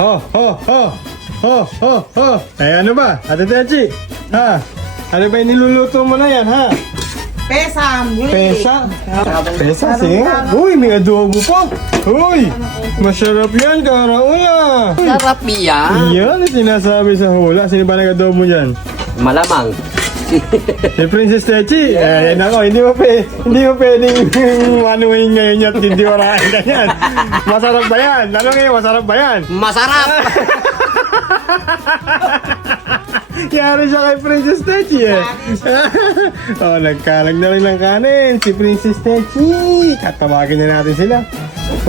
Ho, ho, ho. Ho, ho, ho. Ay, ano ba? Ate Techi? Ha? Ano ba yung niluluto mo na yan, ha? Pesa. Pesa? Pesa, sige. Uy, may adobo pa. Uy, masarap yan, Karaula. Sarap yan. Yan ang sinasabi sa hula. Sino ba nag-adobo dyan? Malamang. Si Princess Techi. Eh, nako, hindi mo pwedeng anuhin ngayon at hindi warain ka yan. Masarap ba yan? Ano ngayon, masarap ba yan? Masarap. Yari siya kay Princess Techi eh. Oh, nagkalag na rin ng kanin si Princess Techi. Katawagin na natin sila.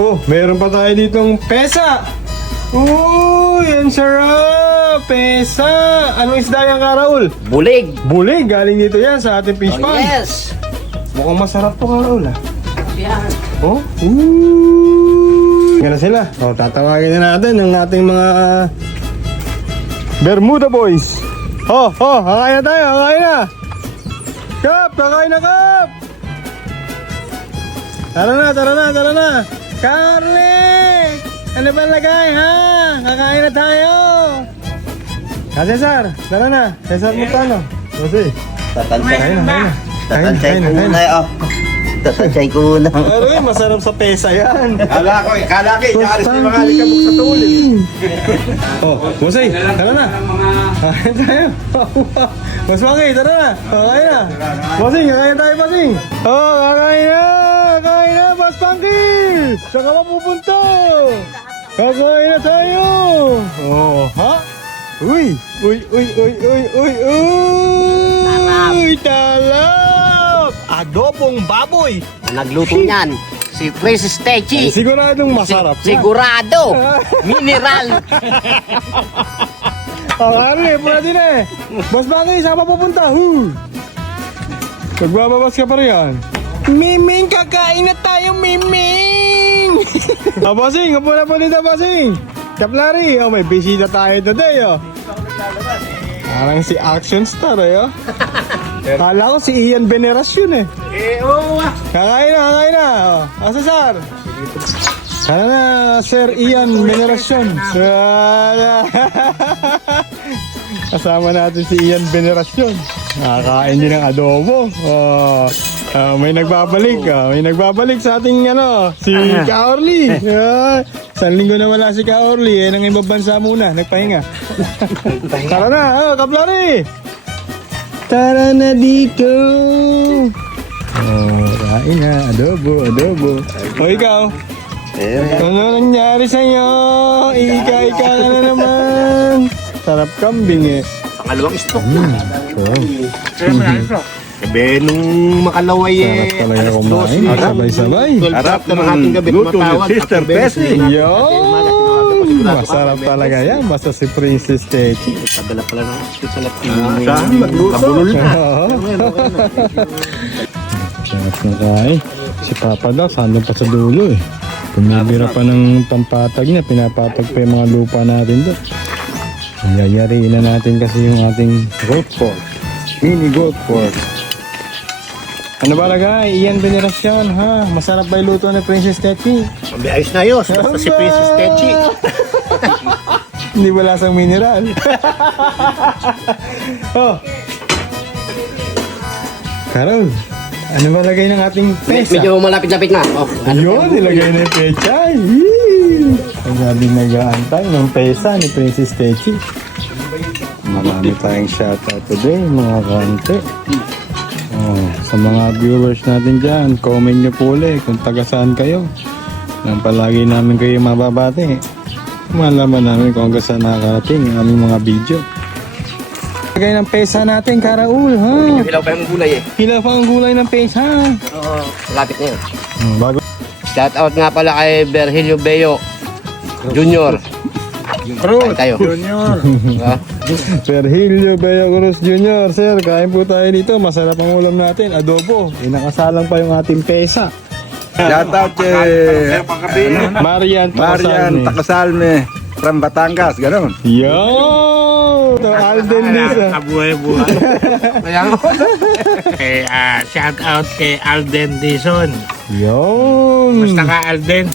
Oh, meron pa tayo ditong pesa. Uy, ang sarap! Pesa! Anong isda yan, Karaul? Bulig. Bulig, galing dito yan sa ating fish Oh, pond. yes. Mukhang masarap to, Karaul, ah. Yan. Oh, ooh. Yan na sila. Oh, tatawagin na natin ang ating mga Bermuda Boys. Oh, kakain na tayo, kakain na. Kap, kakain na, Kap. Tara na. Carly! Ano ba lagay, ha? Kakain na tayo. Cesar, tara na. Cesar Montano. Jose. Tatansay Kain na. ko muna oh. Tatansay ko muna. Ay, masarap sa pesa yan. Kala ko, naalis na yung mga alikabok sa tuloy. Oh, Jose, tara na. Kain tayo. Mas Maki, tara na. Kakain na. Basing, kakain tayo, Basing. Oh, kakain na, Mas Maki. Saan ka mapupunta? Kakain na tayo. Oh, ha? Uy. Talap. Adobong baboy. Nagluto niyan. Si Princess Techi. Siguradong masarap yan. Sigurado. Mineral. Oh, Carly, pwede na eh. Boss Maki, saan ka pupunta? Magbababas ka pa riyan. Miming, kakain na tayo, Miming! Bossing, upo na po dito, Bossing. Kaplari, oh, may bisita tayo today, oh. Parang si action star, eh, oh. Kala ko si Ian Veneracion, eh. Oo. Kakain na, oh. Cesar. Kaya na, Sir Ian Veneracion. Kasama natin si Ian Veneracion. Nakakain din ng adobo. May nagbabalik sa ating si Ka Orly. Isang linggo na wala si Ka Orly. Nang ibang bansa muna, nagpahinga. Tara na, Kaplari. Tara na dito. Kain na, adobo. O ikaw? Ano nangyari sa'yo? Ika ka na naman. Sarap kambing eh. Pangalawang stroke. Gabi nung makalaway sarap talaga kumain. Sabay-sabay. Harap na ng ating gabi. Luto ni Sister Bessie. Yun! Masarap talaga yan. Basta si Princess Techi. Padala pala ng sa Latino. Saan magluto? Sarap na tayo. Si Papa daw, saan pa sa dulo eh. Pumibira pa ng pampatag niya. Pinapatag pa yung mga lupa natin doon. Yayariin na natin kasi yung ating golf course. Mini golf course. Ano ba lagay? Ian Veneracion, ha? Masarap ba yung luto ni Princess Techi? Ayos na yun. Basta si Princess Techi. Hindi ba lasang mineral? Oh. Carol, ano ba lagay ng ating pesa? Medyo malapit-lapit na. Oh, Yun, nilagay na yung pechay. Ang sabi nag-aantay ng pesa ni Princess Techi. Marami tayong shoutout today, mga kante. Oh, sa mga viewers natin dyan, comment nyo po ulit kung taga saan kayo. Nang palagi namin kayo mababati. Malaman namin kung hanggang saan nakakarating ang aming mga video. Lagay ng pesa natin, Karaul, ha? hilaw pa yung gulay eh. Hilaw pa ang gulay ng pesa. Oo. Malapit na yun. Bago. Shout out nga pala kay Virgilio Bello Junior. Kain tayo. Diba? Virgilio Bello Cruz Jr. Sir, kain po tayo dito. Masarap ang ulam natin. Adobo. Inakasalang pa yung ating pesa. Shout out kay Marian Marian Takasalme from Batangas, gano'n. Yo! Alden Lisa. Kabuhay-buhay. Kaya nga. Shout out kay Alden Dizon. Yun! Basta ka Alden.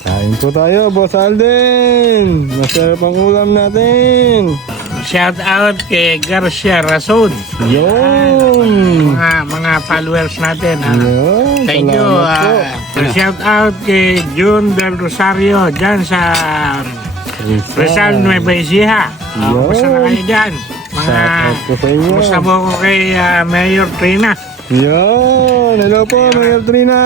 Kain po tayo, Boss Alden. Masarap ang ulam natin. Shout out kay Garcia Rason. Yun. Mga followers natin. Yun. Thank you. Salamat po. Shout out kay June Del Rosario dyan sa Rizal Nueva Ecija. Yun. Kumusta na kayo dyan? Shout out po sa inyo. Kumusta mo ko kay Mayor Trina? Yun. Hello po, Mayor Trina.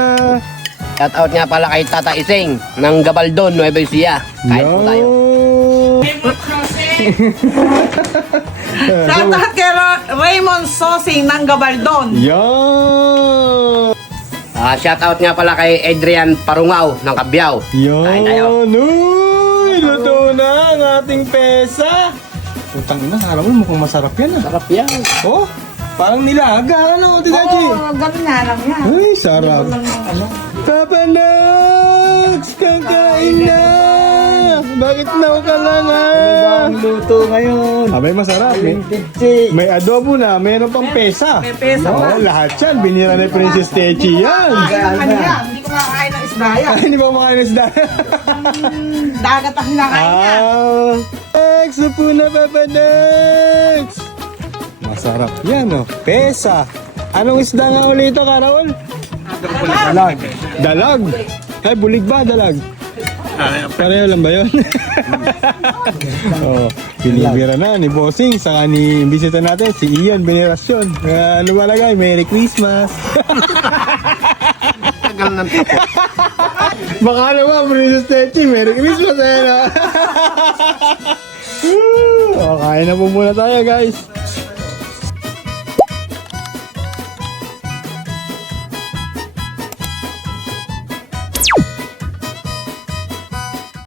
Shout out nga pala kay Tata Ising ng Gabaldon, Nueva Ecija. Kain po tayo. Shoutout kay Raymond Sosing ng Gabaldon. Yun. Shout out nga pala kay Adrian Parungaw ng Cabiao. Kain tayo. Yun. Uy, luto na ang ating pesa. Putang ina, alam mo mukhang masarap yan ah. Sarap yan. Oh, parang nilaga. Ano, Titachi? Oo, ganun nga lang yan. Ay, sarap. Papa Nax, kakain na! Bakit now ka lang ah? Ang luto ngayon. Abay, masarap. Kitsi. May adobo na, meron pang pesa. May pesa Oo, pa. lahat yan. Binira ni Princess Techi yan. Ano yan? Hindi ko makakain ng isda yan. Ay, hindi ba kumakain ng isda? Dagat ang hinakain niya. Nax, upo na, Papa Nax! Masarap yan, oh. Pesa. Anong isda nga ulit ito, Karol? Dalag. Dalag? Ay, bulig ba? Dalag? Pareho lang ba yun? Oh, binibira na ni Bossing, saka ni bisita natin, si Ian Venerasyon. Ano ba lagay? Merry Christmas! Tagal ng tapo. Baka naman, Princess Techi, Merry Christmas! Oh, kain na po muna tayo, guys.